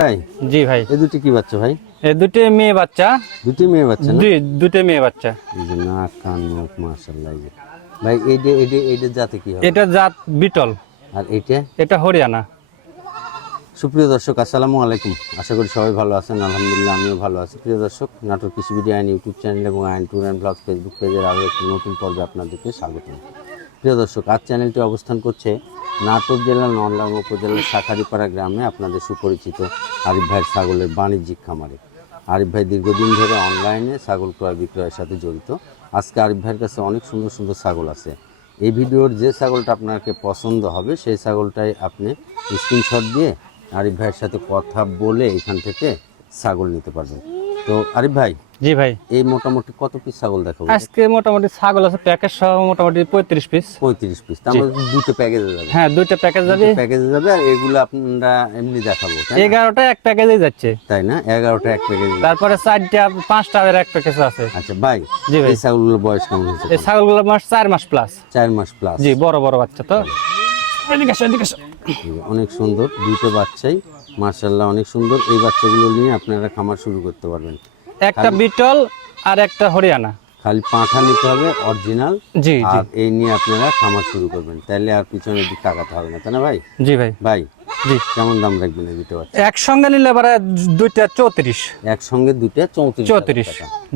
ভাই? জি ভাই। এই দুটি কি বাচ্চা ভাই? এ দুটো মেয়ে বাচ্চা। দুটি মেয়ে বাচ্চা না? দুই দুটো মেয়ে বাচ্চা। এই যে নাক কান মুখ মাশাআল্লাহ এই যে। ভাই এইটা এইটা এইটা জাতে কি হবে? এটা জাত বিটল। আর এইটা? এটা হরিয়ানা। সুপ্রিয় দর্শক আসসালামু আলাইকুম। আশা করি সবাই ভালো আছেন আলহামদুলিল্লাহ আমিও ভালো আছি। প্রিয় দর্শক নাটোর কৃষি ভিডিও আইন ইউটিউব চ্যানেল এবং আইন ট্যুর অ্যান্ড ব্লগ ফেসবুক পেজের আরও একটি নতুন পর্বে আপনাদেরকে স্বাগত। প্রিয় দর্শক আজ চ্যানেলটি অবস্থান করছে নাটোর জেলার নলডাঙ্গা উপজেলার শাখারিপাড়া গ্রামে আপনাদের সুপরিচিত আরিফ ভাইয়ের ছাগলের বাণিজ্যিক খামারে। আরিফ ভাই দীর্ঘদিন ধরে অনলাইনে ছাগল ক্রয় বিক্রয়ের সাথে জড়িত। আজকে আরিফ ভাইয়ের কাছে অনেক সুন্দর সুন্দর ছাগল আছে। এই ভিডিওর যে ছাগলটা আপনাকে পছন্দ হবে, সেই ছাগলটাই আপনি স্ক্রিনশট দিয়ে আরিফ ভাইয়ের সাথে কথা বলে এখান থেকে ছাগল নিতে পারবেন। তো আরিফ ভাই জি ভাই। এই মোটামুটি কত পিস ছাগল দেখাবো আজকে মোটামুটি ছাগল আছে প্যাকেজ সহ মোটামুটি পঁয়ত্রিশ পিস পঁয়ত্রিশ পিস তার মধ্যে দুটো প্যাকেজে যাবে। হ্যাঁ দুইটা প্যাকেজ যাবে। প্যাকেজে যাবে আর এগুলো আপনারা এমনি দেখাবো তাই না? এগারোটা এক প্যাকেজে যাচ্ছে। তাই না? এগারোটা এক প্যাকেজ তারপরে চারটা পাঁচটা আর এক প্যাকেজ আছে। আচ্ছা ভাই জি ভাই। এই ছাগলগুলোর বয়স কেমন হয়েছে এই ছাগলগুলো মাস চার মাস প্লাস চার মাস প্লাস জি বড় বড় বাচ্চা তো। অনেক সুন্দর দুটো বাচ্চাই মার্শাল্লাহ অনেক সুন্দর। এই বাচ্চাগুলো নিয়ে আপনারা খামার শুরু করতে পারবেন। একটা বিটল আর একটা হরিয়ানা। খালি পাঁঠা নিতে হবে অরিজিনাল জি আর এই নিয়ে আপনারা খামার শুরু করবেন। তাহলে আর পিছনের দিক তাকাতে হবে না তাই না ভাই? জি ভাই। ভাই জি। কেমন দাম রাখবেন এই দুটো বাচ্চা? একসঙ্গে নিলে এবারে দুইটা চৌত্রিশ। একসঙ্গে দুটো চৌত্রিশ চৌত্রিশ।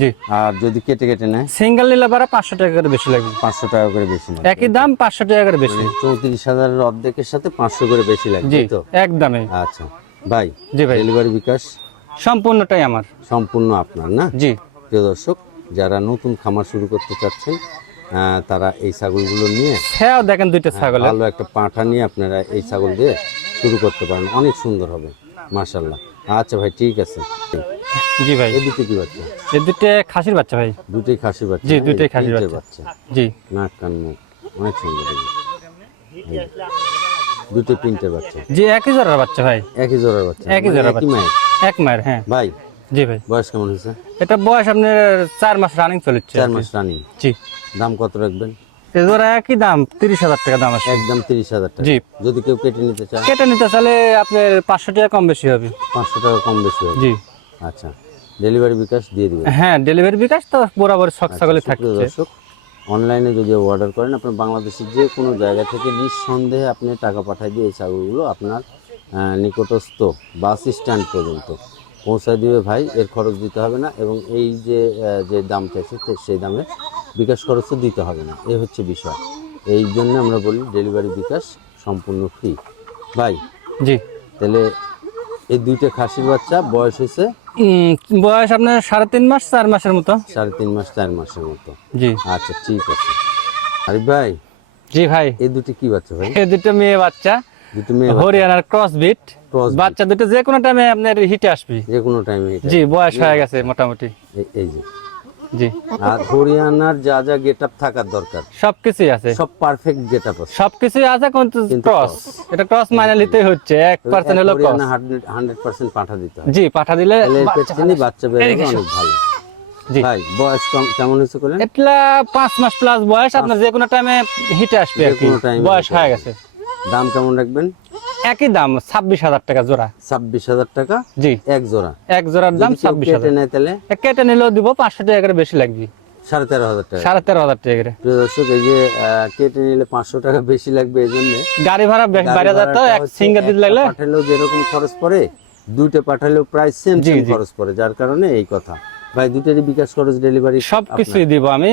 জি। আর যদি কেটে কেটে নেয়? সিঙ্গেল নিলে এবারে পাঁচশো টাকা করে বেশি লাগবে। পাঁচশো টাকা করে বেশি একই দাম পাঁচশো টাকা করে বেশি। চৌত্রিশ হাজারের অর্ধেকের সাথে পাঁচশো করে বেশি লাগবে তো? একদমই। আচ্ছা। ভাই জি ভাই। ডেলিভারি বিকাশ। সম্পূর্ণটাই আমার। সম্পূর্ণ আপনার না? জি। প্রিয় দর্শক যারা নতুন খামার শুরু করতে চাচ্ছেন তারা এই ছাগলগুলো নিয়ে হ্যাঁ দেখেন দুইটা ছাগল। ভালো একটা পাঁঠা নিয়ে আপনারা এই ছাগল দিয়ে শুরু করতে পারেন। অনেক সুন্দর হবে মাশাল্লাহ আচ্ছা ভাই ঠিক আছে। জি ভাই। এই দুটো কি বাচ্চা? এই দুটো খাসির বাচ্চা ভাই। দুটোই খাসির বাচ্চা জি, দুটোই খাসির বাচ্চা। জি। নাক কান মুখ অনেক সুন্দর। দুটো তিনটে বাচ্চা। জি একই জোড়ার বাচ্চা ভাই? একই জোড়ার বাচ্চা। একই মানে জোড়ার মায়ের? এক মায়ের হ্যাঁ। ভাই জি ভাই। বয়স কেমন হয়েছে? এটা বয়স আপনার চার মাস রানিং চলেছে চার মাস রানিং জি। দাম কত রাখবেন? এই জোড়া একই দাম তিরিশ হাজার টাকা দাম আছে একদম তিরিশ হাজার টাকা। জি। যদি কেউ কেটে নিতে চায়? কেটে নিতে চাইলে আপনার পাঁচশো টাকা কম বেশি হবে। পাঁচশো টাকা কম বেশি হবে। জি। আচ্ছা। ডেলিভারি বিকাশ দিয়ে দিবেন। হ্যাঁ ডেলিভারি বিকাশ তো বরাবর শখ ছাগলে সুপ্রিয় থাকছে। দর্শক অনলাইনে যদি অর্ডার করেন আপনার বাংলাদেশের যে কোনো জায়গা থেকে নিঃসন্দেহে আপনি টাকা পাঠিয়ে দিয়ে এই ছাগলগুলো আপনার নিকটস্থ বাস স্ট্যান্ড পর্যন্ত পৌঁছায় দিবে ভাই। এর খরচ দিতে হবে না এবং এই যে যে দাম চাইছে সেই দামে বিকাশ খরচও দিতে হবে না। এ হচ্ছে বিষয়। এই জন্য আমরা বলি ডেলিভারি বিকাশ সম্পূর্ণ ফ্রি ভাই জি। তাহলে এই দুইটা খাসির বাচ্চা বয়স হয়েছে? বয়স আপনার সাড়ে তিন মাস চার মাসের মতো। সাড়ে তিন মাস চার মাসের মতো। জি। আচ্ছা ঠিক আছে। আরিফ ভাই জি ভাই। এই দুটি কি বাচ্চা ভাই? এই দুটো মেয়ে বাচ্চা। দুটো মেয়ে হরিয়ানার ক্রস বিট বাচ্চা দুটো যে কোনো টাইমে আপনার হিটে আসবে। যে কোনো টাইমে জি বয়স হয়ে গেছে মোটামুটি। এই যে। জি। আর হরিয়ানার যা যা গেট আপ থাকার দরকার। সবকিছুই আছে। সব পারফেক্ট গেট আপ আছে। সবকিছুই আছে কিন্তু ক্রস এটা ক্রস মানে নিতেই হচ্ছে। এক পার্সেন্ট হলো ক্রস হরিয়ানা হান্ড্রেড পার্সেন্ট পাঠা দিতে হবে জি পাঠা দিলে বাচ্চা- বাচ্চা বেরোবে অনেক ভালো। জি। ভাই বয়স কম- কেমন হয়েছে করলেন এটা পাঁচ মাস প্লাস বয়স আপনার যে কোনো টাইমে হিটে আসবে আর কি। বয়স হয়ে গেছে। দাম কেমন রাখবেন? একই দাম ছাব্বিশ হাজার টাকা জোড়া। ছাব্বিশ হাজার টাকা জি। এক জোড়া। এক জোড়ার দাম ছাব্বিশ হাজার। তাহলে? কেটে নিলেও দিব পাঁচশো টাকা করে বেশি লাগবে। সাড়ে তেরো হাজার টাকা। সাড়ে তেরো হাজার টাকা করে। দর্শক এই যে কেটে নিলে পাঁচশো টাকা বেশি লাগবে এই জন্য। গাড়ি ভাড়া বেশ বাইরে যেত এক সিঙ্গার দিতে লাগলে। পাঠালেও যেরকম খরচ পড়ে দুইটা পাঠালেও প্রায় সেম সেম খরচ পড়ে যার কারণে এই কথা। ভাই বিকাশ খরচ ডেলিভারি দিব আমি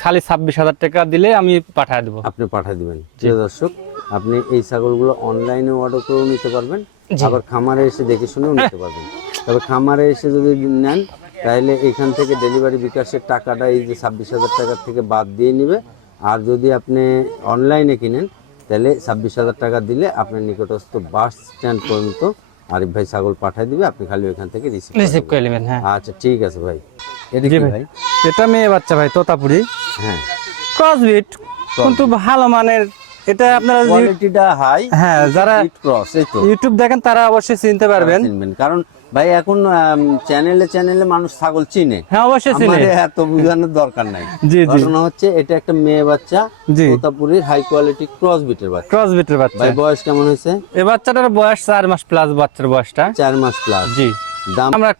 খালি ছাব্বিশ হাজার টাকা দিলে আমি পাঠিয়ে দেবো। আপনি পাঠিয়ে দিবেন। প্রিয় দর্শক আপনি এই ছাগলগুলো অনলাইনে অর্ডার করেও নিতে পারবেন আবার খামারে এসে দেখে শুনেও নিতে পারবেন। তবে খামারে এসে যদি নেন তাহলে এখান থেকে ডেলিভারি বিকাশের টাকাটা এই যে ছাব্বিশ হাজার টাকার থেকে বাদ দিয়ে নিবে। আর যদি আপনি অনলাইনে কিনেন তাহলে ছাব্বিশ হাজার টাকা দিলে আপনার নিকটস্থ বাস স্ট্যান্ড পর্যন্ত আরিফ ভাই ছাগল পাঠিয়ে দিবে আপনি খালি ওইখান থেকে রিসিভ রিসিভ করে নেবেন হ্যাঁ। আচ্ছা ঠিক আছে ভাই। এটা জি কি ভাই। ভাই? এটা মেয়ে বাচ্চা ভাই তোতাপুরি। হ্যাঁ। ক্রসবিট কিন্তু ভালো মানের এটা আপনারা কোয়ালিটিটা হাই হ্যাঁ যারা ক্রস এই তো। ইউটিউব দেখেন তারা অবশ্যই চিনতে পারবেন। কারণ ভাই এখন চ্যানেলে চ্যানেলে মানুষ ছাগল চিনে। হ্যাঁ অবশ্যই চিনে। এত বোঝানোর দরকার নাই। জি জি। ঘটনা হচ্ছে এটা একটা মেয়ে বাচ্চা জি। হাই কোয়ালিটি ক্রস বিটের বাচ্চা। ক্রস বিটের বাচ্চা। ভাই বয়স কেমন হয়েছে? এই বাচ্চাটার বয়স চার মাস প্লাস বাচ্চার বয়সটা। চার মাস প্লাস জি। দাম? আমরা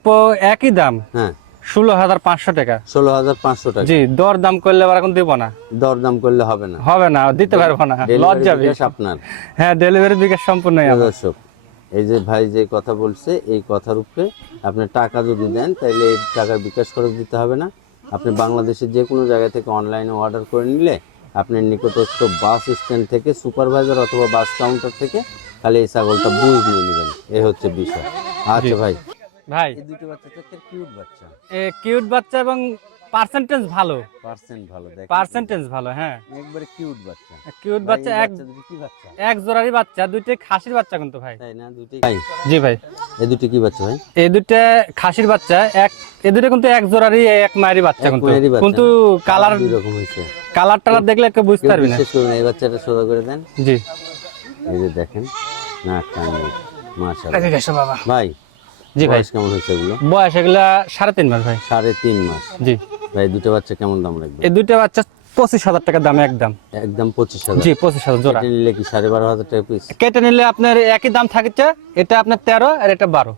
একই দাম। হ্যাঁ। ষোলো হাজার পাঁচশো টাকা। ষোলো হাজার পাঁচশো টাকা। জি দর দাম করলে আবার এখন দিব না। দর দাম করলে হবে না। হবে না দিতে পারব না। Delivery বিকাশ আপনার। হ্যাঁ ডেলিভারি বিকাশ দর্শক এই যে ভাই যে কথা বলছে এই কথার উপরে আপনি টাকা যদি দেন তাহলে এই টাকার বিকাশ খরচ দিতে হবে না। আপনি বাংলাদেশের যে কোনো জায়গা থেকে অনলাইনে অর্ডার করে নিলে আপনার নিকটস্থ বাস স্ট্যান্ড থেকে সুপারভাইজার অথবা বাস কাউন্টার থেকে তাহলে এই ছাগলটা বুঝ নিয়ে নেবেন। এই হচ্ছে বিষয়। আচ্ছা ভাই ভাই। এই দুটো বাচ্চা তো কিউট বাচ্চা। এ কিউট বাচ্চা এবং পার্সেন্টেজ ভালো। পার্সেন্ট ভালো দেখ। পার্সেন্টেজ ভালো হ্যাঁ। একবারে কিউট বাচ্চা। কিউট বাচ্চা এক কি বাচ্চা? এক জোড়ারই বাচ্চা খাসির বাচ্চা কিন্তু ভাই। তাই না? দুটি ভাই। জি ভাই। এই দুটি কি বাচ্চা ভাই? এই দুইটা খাসির বাচ্চা এক এ দুটো কিন্তু এক জোড়ারই এক মায়েরই বাচ্চা কিন্তু। কিন্তু কালার দুই রকম হয়েছে। কালার টালার দেখলে কেউ বুঝতে কেউ পারবি না। বিশেষ করবেন এই বাচ্চাটা সোজা করে দেন। জি। এই যে দেখেন না কান মাশাআল্লাহ। বাবা। ভাই জি ভাই। কেমন হয়েছে এগুলো? বয়স এগুলা সাড়ে তিন মাস ভাই। সাড়ে তিন মাস। জি। ভাই দুটো বাচ্চা কেমন দাম লাগবে এই দুইটা বাচ্চা পঁচিশ হাজার টাকা দাম একদম। একদম পঁচিশ হাজার। জি পঁচিশ হাজার জোড়া। নিলে কি সাড়ে বারো হাজার টাকা পিস কেটে নিলে আপনার একই দাম থাকছে এটা আপনার তেরো আর এটা বারো।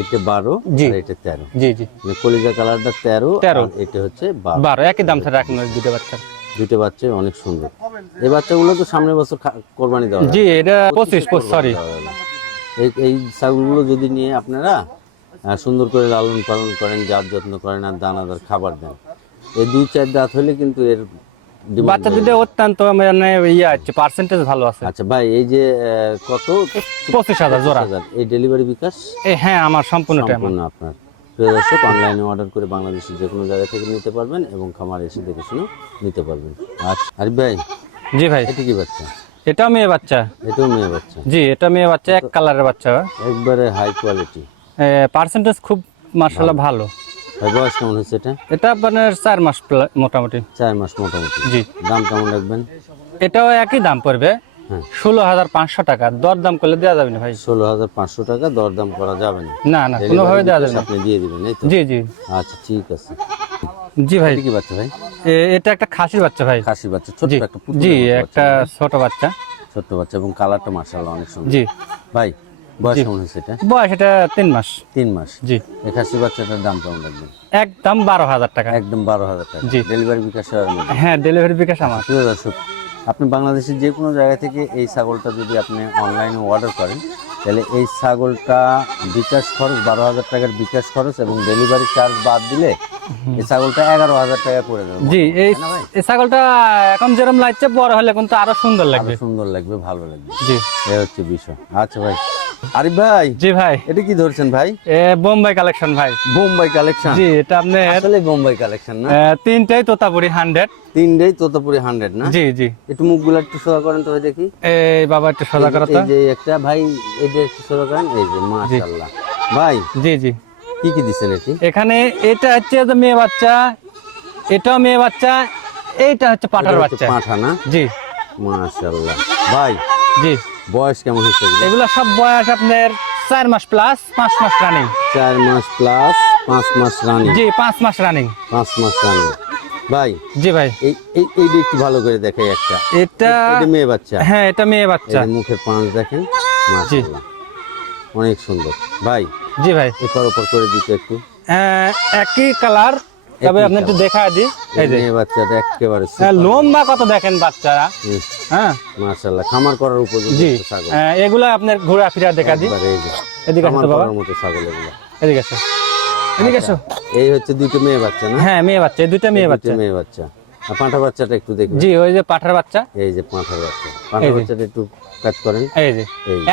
এটা বারো জি। এটা তেরো। জি জি। মানে কলিজা কালারটা তেরো তেরো। এটা হচ্ছে বারো। একই দাম থাকে রাখুন দুটো বাচ্চা দুটো বাচ্চা অনেক সুন্দর। এই বাচ্চাগুলো তো সামনের বছর কোরবানি দেওয়া জি এটা পঁচিশ সরি এই এই ছাগলগুলো যদি নিয়ে আপনারা সুন্দর করে লালন পালন করেন যার যত্ন করেন আর দানাদার খাবার দেন এই দুই চার দাঁত হলে কিন্তু এর বাচ্চা দুটো অত্যন্ত মানে ইয়ে আছে পার্সেন্টেজ ভালো আছে। আচ্ছা ভাই এই যে কত? পঁচিশ হাজার জোড়া। হাজার। এই ডেলিভারি বিকাশ? হ্যাঁ আমার সম্পূর্ণটা সম্পূর্ণ আপনার। প্রিয় দর্শক অনলাইনে অর্ডার করে বাংলাদেশের যে কোনো জায়গা থেকে নিতে পারবেন এবং খামার এসে দেখে শুনে নিতে পারবেন। আচ্ছা আরিফ ভাই জি ভাই। এটা কি বাচ্চা? এটাও মেয়ে বাচ্চা? এটাও মেয়ে বাচ্চা। জি এটা মেয়ে বাচ্চা এক কালারের বাচ্চা। একবারে হাই কোয়ালিটি পার্সেন্টেজ খুব মার্শাল্লাহ ভালো। বয়স কেমন হচ্ছে এটা? এটা আপনার চার মাস মোটামুটি। চার মাস মোটামুটি। জি। দাম কেমন রাখবেন? এটাও একই দাম পড়বে। হ্যাঁ। ষোলো হাজার পাঁচশো টাকা। দর দাম করলে দেওয়া যাবে না ভাই। ষোলো হাজার পাঁচশো টাকা দরদাম করা যাবে না। না না কোনোভাবে দেওয়া যাবে না। আপনি দিয়ে দিবেন এই তো? জি জি। আচ্ছা ঠিক আছে। জি ভাই। কি বাচ্চা ভাই? এটা একটা খাসির বাচ্চা ভাই। খাসি বাচ্চা ছোট্ট জি একটা জি একটা ছোট বাচ্চা। ছোট্ট বাচ্চা এবং কালারটা মার্শাল্লাহ অনেক সুন্দর। জি। ভাই বয়স কেমন হয়েছে এটা? বয়স এটা তিন মাস। তিন মাস। জি। এই খাসি বাচ্চাটার দাম কেমন রাখবেন একদম বারো হাজার টাকা। একদম বারো হাজার টাকা। জি। ডেলিভারি বিকাশ হ্যাঁ ডেলিভারি বিকাশ আমার। প্রিয় দর্শক আপনি বাংলাদেশের যে কোনো জায়গা থেকে এই ছাগলটা যদি আপনি অনলাইনে অর্ডার করেন তাহলে এই ছাগলটা বিকাশ খরচ বারো হাজার টাকার বিকাশ খরচ এবং ডেলিভারি চার্জ বাদ দিলে এই ছাগলটা এগারো হাজার টাকা করে দেবে। জি এই তাই না ভাই? এই ছাগলটা এখন যেরকম লাগছে বড় হলে কিন্তু আরও সুন্দর লাগবে। সুন্দর লাগবে ভালো লাগবে। জি। এই হচ্ছে বিষয়। আচ্ছা ভাই। আরিফ ভাই জি ভাই। এটা কি ধরছেন ভাই? এ বোম্বাই কালেকশন ভাই। বোম্বাই কালেকশন? জি এটা আপনার আসলে বোম্বাই কালেকশন না? তিনটাই তোতাপুরি হান্ড্রেড। তিনটেই তোতাপুরি হান্ড্রেড না? জি জি। একটু মুখগুলো একটু সোজা করেন তো দেখি। এই বাবা একটু সোজা করো তো। এই যে একটা ভাই এই যে একটু সোজা করেন এই যে মাশাআল্লাহ। ভাই জি জি। কি কি দিছেন এটি? এখানে এটা হচ্ছে যে মেয়ে বাচ্চা এটাও মেয়ে বাচ্চা এইটা হচ্ছে পাঠার বাচ্চা। পাঁঠা না? জি। মাশাআল্লাহ। ভাই জি। বয়স কেমন হচ্ছে এগুলো? সব বয়স আপনার চার মাস প্লাস পাঁচ মাস রানিং চার মাস প্লাস পাঁচ মাস রানি জি পাঁচ মাস রানিং পাঁচ মাস রানি ভাই জি ভাই। এই এই এইটা একটু ভালো করে দেখাই একটা। এটা এটা মেয়ে বাচ্চা। হ্যাঁ এটা মেয়ে বাচ্চা। মুখের পাঁচ দেখেন? মাশাআল্লাহ। অনেক সুন্দর। ভাই জি ভাই। এপার ওপর করে দিতে একটু। আহ, একই কালার তবে আপনি একটু দেখা দিই। এই যে। বাচ্চাটা একেবারে হ্যাঁ, লম্বা কত দেখেন বাচ্চারা? হ্যাঁ। মাশাআল্লাহ খামার করার একটা ছাগল। এগুলা আপনার ঘোরা ফিরা দেখা দিই। একবারে এদিকে আসো বাবা। মতো ছাগল এগুলো। এদিকে আসো। এদিকে আসো। এই হচ্ছে দুটো মেয়ে বাচ্চা না? হ্যাঁ মেয়ে বাচ্চা এই দুইটা মেয়ে দুটো বাচ্চা। মেয়ে বাচ্চা। আর পাঁঠা বাচ্চাটা একটু দেখবেন। জি ওই যে পাঁঠার বাচ্চা। এই যে পাঁঠার বাচ্চা। পাঁঠা এই যে। বাচ্চাটা একটু কাজ করেন? এই যে।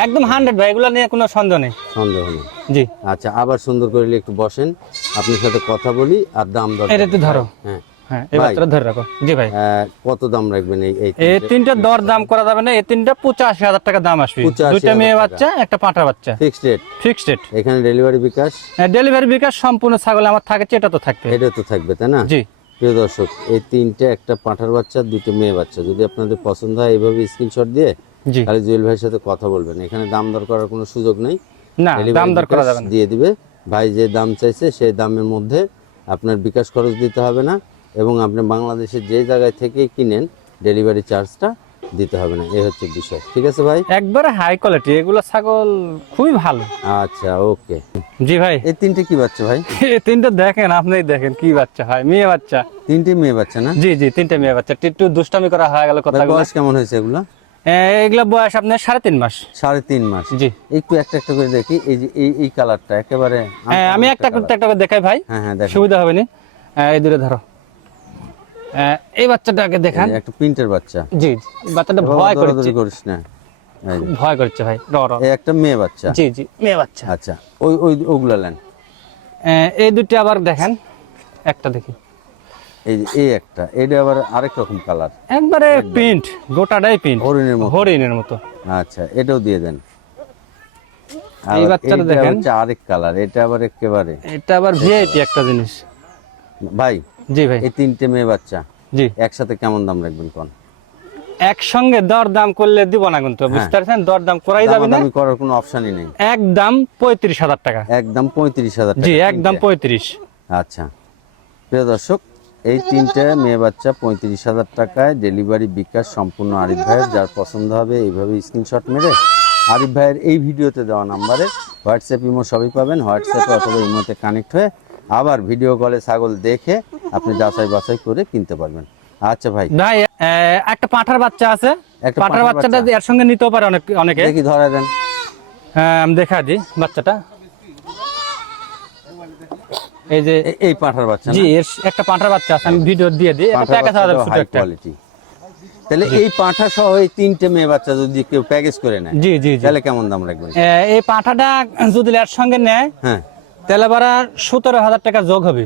একদম হান্ড্রেড ভাই এগুলো নিয়ে কোনো সন্দেহ নেই। সন্দেহ নেই। জি। আচ্ছা আবার সুন্দর করে একটু বসেন। আপনার সাথে কথা বলি আর দাম দর এটা একটু ধরো। হ্যাঁ। হ্যাঁ কত দাম রাখবেন এই তিনটা? দর দাম করা যাবে না এই তিনটা পঁচাশি হাজার টাকা দাম আসবে। 85,000 দুইটা মেয়ে বাচ্চা একটা পাঁঠা বাচ্চা। ফিক্সড রেট ফিক্সড রেট এখানে ডেলিভারি বিকাশ? ডেলিভারি বিকাশ সম্পূর্ণ ছাগল আমার এটা তো থাকবে। এটা তো থাকবে তাই না? জি। প্রিয় দর্শক এই তিনটে একটা পাঁঠার বাচ্চা দুটো মেয়ে বাচ্চা। যদি আপনাদের পছন্দ হয় এইভাবে স্ক্রিনশট দিয়ে তাহলে জুয়েল ভাইয়ের সাথে কথা বলবেন। এখানে দাম দর করার কোনো সুযোগ নেই। না দাম দর করা যাবে দিয়ে দিবে। ভাই যে দাম চাইছে সেই দামের মধ্যে আপনার বিকাশ খরচ দিতে হবে না এবং আপনি বাংলাদেশের যে জায়গায় থেকে কিনেন ডেলিভারি চার্জটা দিতে হবে না। এই হচ্ছে বিষয়। ঠিক আছে ভাই? একবারে হাই কোয়ালিটি এগুলো ছাগল খুবই ভালো। আচ্ছা ওকে। জি ভাই। এই তিনটে কি বাচ্চা ভাই? এই তিনটা দেখেন আপনি দেখেন কি বাচ্চা হয়। মেয়ে বাচ্চা। তিনটে মেয়ে বাচ্চা না? জি জি তিনটা মেয়ে বাচ্চা। একটু দুষ্টামি করা হয়ে গেল কথা বয়স কেমন হয়েছে এগুলো? এগুলো বয়স আপনার সাড়ে তিন মাস। সাড়ে তিন মাস। জি। একটু একটা একটা করে দেখি এই যে এই এই কালারটা একেবারে হ্যাঁ, আমি একটা একটা করে দেখাই ভাই। হ্যাঁ হ্যাঁ সুবিধা হবে নি? এই দূরে ধরো। এই বাচ্চাটাকে দেখান। একটা প্রিন্টের বাচ্চা। জি বাচ্চাটা ভয় করছে। করিস না। ভয় করছে ভাই র র। এই একটা মেয়ে বাচ্চা। জি জি মেয়ে বাচ্চা। আচ্ছা ওই ওই ওগুলা নেন। আহ, এই দুটি আবার দেখেন। একটা দেখি। এই এই একটা এটা আবার আরেক রকম কালার একবারে প্রিন্ট গোটাটাই প্রিন্ট হরিণের মতো। হরিণের মতো। আচ্ছা এটাও দিয়ে দেন। এই বাচ্চাটা দেখেন। আরেক কালার এটা আবার একেবারে। এটা আবার ভিআইপি একটা জিনিস। ভাই জি ভাই। এই তিনটে মেয়ে বাচ্চা জি। একসাথে কেমন দাম রাখবেন কোন? একসঙ্গে দর দাম করলে দিব না কিন্তু বুঝতে পারছেন? দর দাম করাই যাবে না। করার কোনো অপশনই নেই। একদম পঁয়ত্রিশ হাজার টাকা। একদম পঁয়ত্রিশ হাজার জি একদম। পঁয়ত্রিশ। আচ্ছা। প্রিয় দর্শক এই তিনটে মেয়ে বাচ্চা পঁয়ত্রিশ হাজার টাকায় ডেলিভারি বিকাশ সম্পূর্ণ আরিফ ভাইয়ের যার পছন্দ হবে এইভাবে স্ক্রিনশট মেরে আরিফ ভাইয়ের এই ভিডিওতে দেওয়া নাম্বারে হোয়াটসঅ্যাপ ইমো সবই পাবেন। হোয়াটসঅ্যাপে অথবা ইমোতে কানেক্ট হয়ে আবার ভিডিও কলে ছাগল দেখে আপনি যাচাই বাছাই করে কিনতে পারবেন। আচ্ছা ভাই। ভাই একটা পাঁঠার বাচ্চা আছে। একটা পাঁঠার বাচ্চাটা বাচ্চা। এর সঙ্গে নিতেও পারে অনেক অনেকে। দেখি ধরে দেন। হ্যাঁ আমি দেখা দিই বাচ্চাটা। এই যে এই পাঁঠার বাচ্চা জি এর একটা পাঁঠার বাচ্চা আছে আমি ভিডিও দিয়ে দিই। এটা প্যাকেজ হবে ছোট একটা। কোয়ালিটি তাহলে এই পাঁঠা সহ এই তিনটে মেয়ে বাচ্চা যদি কেউ প্যাকেজ করে নেয় জি জি তাহলে কেমন দাম রাখবেন? এই পাঁঠাটা যদি এর সঙ্গে নেয় হ্যাঁ। তাহলে বারা সতেরো হাজার টাকা যোগ হবে।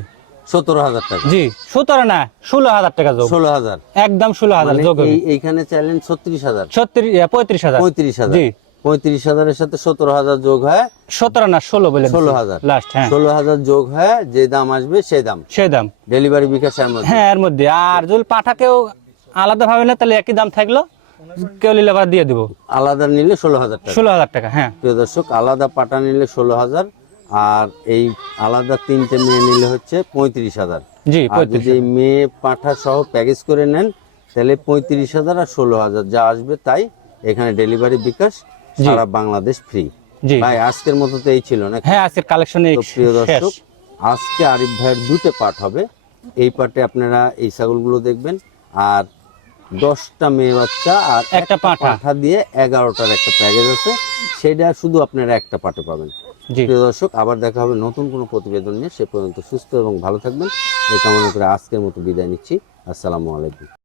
সতেরো হাজার টাকা। জি সতেরো না ষোলো হাজার টাকা যোগ। ষোলো হাজার। একদম ষোলো হাজার মানে যোগ হবে। এইখানে চাইলেন ছত্রিশ হাজার। ছত্রিশ পঁয়ত্রিশ হাজার। পঁয়ত্রিশ হাজার। জি। পঁয়ত্রিশ হাজারের সাথে সতেরো হাজার যোগ হয়। সতেরো না ষোলো বলে ষোলো হাজার। লাস্ট হ্যাঁ। ষোলো হাজার যোগ হয় যে দাম আসবে সেই দাম। সেই দাম। ডেলিভারি বিকাশের মধ্যে। হ্যাঁ এর মধ্যে। আর যদি পাঠা কেউ আলাদা ভাবে না তাহলে একই দাম থাকল। কেউ নিলে আবার দিয়ে দেবো। আলাদা নিলে ষোলো হাজার টাকা। ষোলো হাজার টাকা হ্যাঁ। প্রিয় দর্শক আলাদা পাটা নিলে ষোলো হাজার আর এই আলাদা তিনটে মেয়ে নিলে হচ্ছে পঁয়ত্রিশ হাজার। জি যদি মেয়ে পাঠা সহ প্যাকেজ করে নেন তাহলে পঁয়ত্রিশ হাজার আর ষোলো হাজার যা আসবে তাই এখানে ডেলিভারি বিকাশ। সারা বাংলাদেশ ফ্রি ভাই আজকের মতো তো এই ছিল না হ্যাঁ আজকের কালেকশনে প্রিয় দর্শক আজকে আরিফ ভাইয়ের দুটো পার্ট হবে। এই পার্টে আপনারা এই ছাগলগুলো দেখবেন। আর দশটা মেয়ে বাচ্চা আর একটা পাঁঠা। দিয়ে এগারোটার একটা প্যাকেজ আছে। সেটা শুধু আপনারা একটা পাটে পাবেন। প্রিয় দর্শক আবার দেখা হবে নতুন কোনো প্রতিবেদন নিয়ে। সে পর্যন্ত সুস্থ এবং ভালো থাকবেন। এই কামনা করে আজকের মতো বিদায় নিচ্ছি। আসসালামু আলাইকুম।